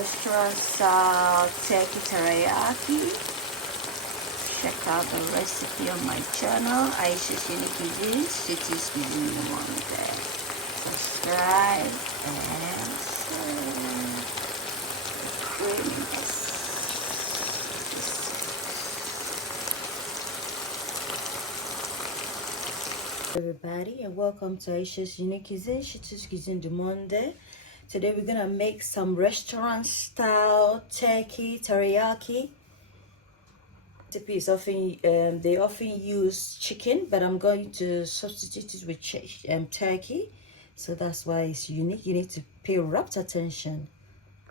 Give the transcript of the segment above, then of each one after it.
restaurant style turkey teriyaki. Check out the recipe on my channel, Ayesha's Unique Cuisine, Shetus there. Subscribe and serve the creaminess. Everybody, and welcome to Ayesha's Unique Cuisine, Shetus Cuisine du Monde. Today we're gonna make some restaurant style turkey teriyaki. Recipes often they often use chicken, but I'm going to substitute it with turkey, so that's why it's unique. You need to pay rapt attention.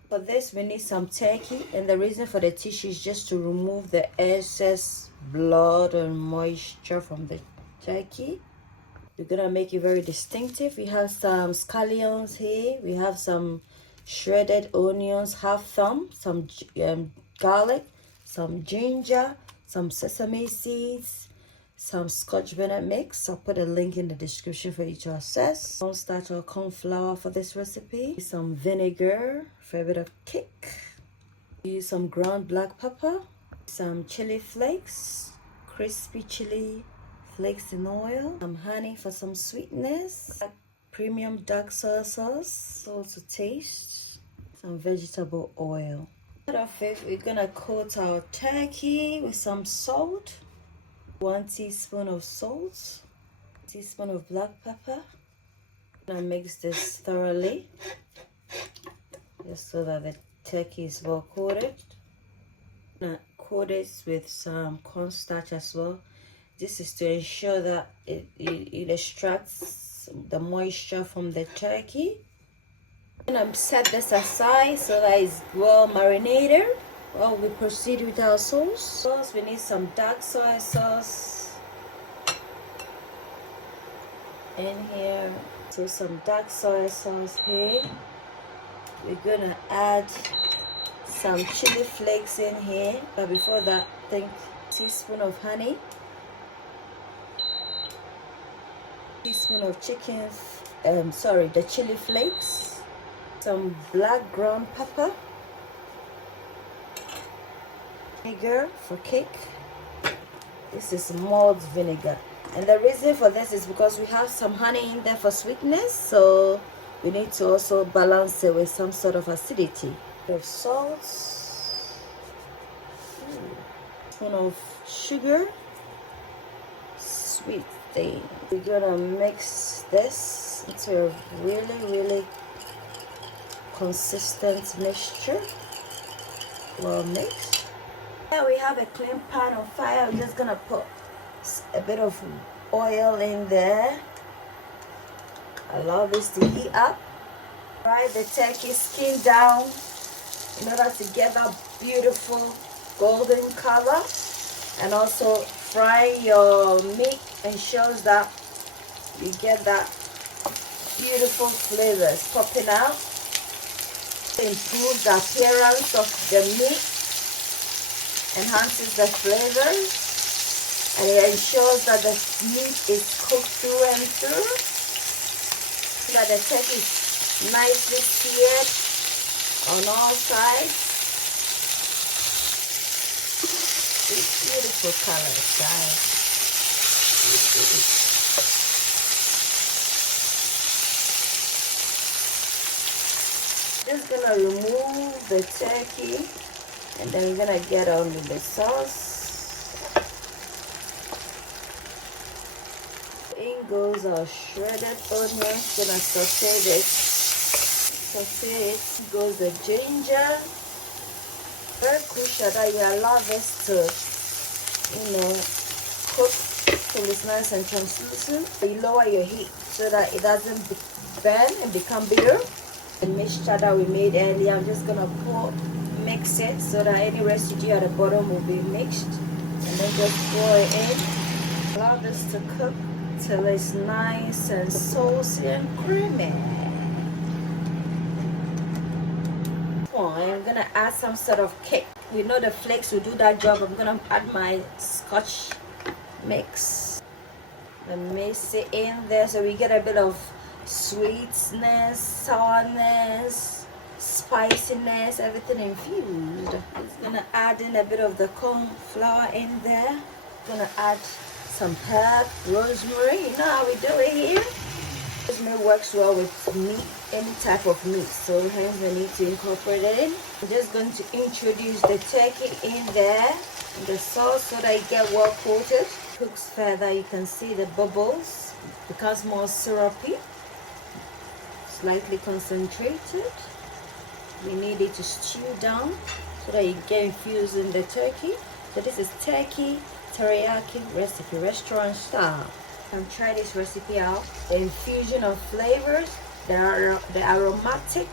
For this we need some turkey, and the reason for the tissue is just to remove the excess blood and moisture from the turkey. We're gonna make it very distinctive. We have some scallions here, we have some shredded onions, half thumb, some garlic, some ginger, some sesame seeds, some scotch bonnet mix. I'll put a link in the description for you to access. Cornstarch or corn flour for this recipe. Some vinegar for a bit of kick. Use some ground black pepper, some chili flakes, crispy chili flakes in oil, some honey for some sweetness, premium dark soy sauce, salt to taste, some vegetable oil. Out of it, we're gonna coat our turkey with some salt, 1 teaspoon of salt, 1 teaspoon of black pepper. I'm gonna mix this thoroughly just so that the turkey is well coated. I'm gonna coat it with some cornstarch as well. This is to ensure that it extracts the moisture from the turkey. I'm going to set this aside so that it's well marinated while we proceed with our sauce. First, we need some dark soy sauce in here. So some dark soy sauce here. We're going to add some chili flakes in here. But before that, think teaspoon of honey. Teaspoon of the chili flakes, some black ground pepper, vinegar for kick. This is malt vinegar, and the reason for this is because we have some honey in there for sweetness, so we need to also balance it with some sort of acidity. A bit of salt, spoon of sugar, sweet thing. We're gonna mix this into a really consistent mixture. Well mixed. Now we have a clean pan on fire. We're just gonna put a bit of oil in there. Allow this to heat up. Fry the turkey skin down in order to get that beautiful golden color, and also fry your meat ensures that you get that beautiful flavors popping out. It improves the appearance of the meat, enhances the flavors, and it ensures that the meat is cooked through and through, so that the turkey is nicely seared on all sides. It's beautiful colors, guys. Just gonna remove the turkey, and then we're gonna get on with the sauce. In goes our shredded onions. Gonna saute this. Saute it. In goes the ginger. Very crucial that you allow this to, cook till it's nice and translucent. You lower your heat so that it doesn't burn and become bitter. The mixture that we made earlier, I'm just gonna mix it so that any residue at the bottom will be mixed, and then just pour it in. Allow this to cook till it's nice and saucy and creamy. I'm gonna add some sort of kick. We know the flakes will do that job. I'm gonna add my scotch mix and mix it in there so we get a bit of sweetness, sourness, spiciness, everything infused. It's gonna add in a bit of the corn flour in there. Gonna add some herb, rosemary. You know how we do it here. Rosemary works well with meat, any type of meat, so hence we need to incorporate it in. I'm just going to introduce the turkey in there, in the sauce, so that it get well coated. Cooks further, you can see the bubbles, becomes more syrupy, slightly concentrated. We need it to stew down so that you get infused in the turkey. So this is turkey teriyaki recipe, restaurant style. Come try this recipe out. The infusion of flavors, the aromatic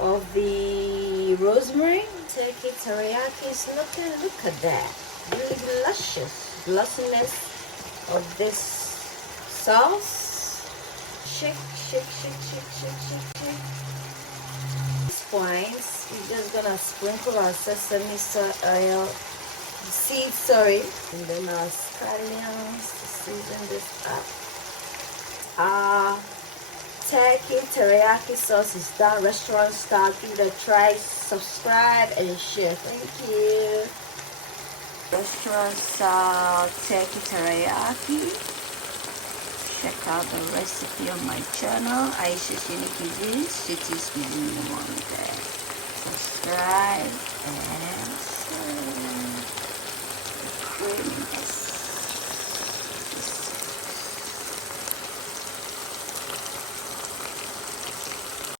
of the rosemary. Turkey teriyaki is looking, look at that. Really luscious. Glossiness of this sauce. Shake, shake, shake, shake, shake, shake, shake. Points, we're just gonna sprinkle our sesame oil seeds, sorry, and then our scallions to season this up. Our turkey teriyaki sauce is done, restaurant style. Give it a try, subscribe and share. Thank you. Restaurant style turkey teriyaki. Check out the recipe on my channel, Ayesha's Unique Cuisine, Shetus. Subscribe and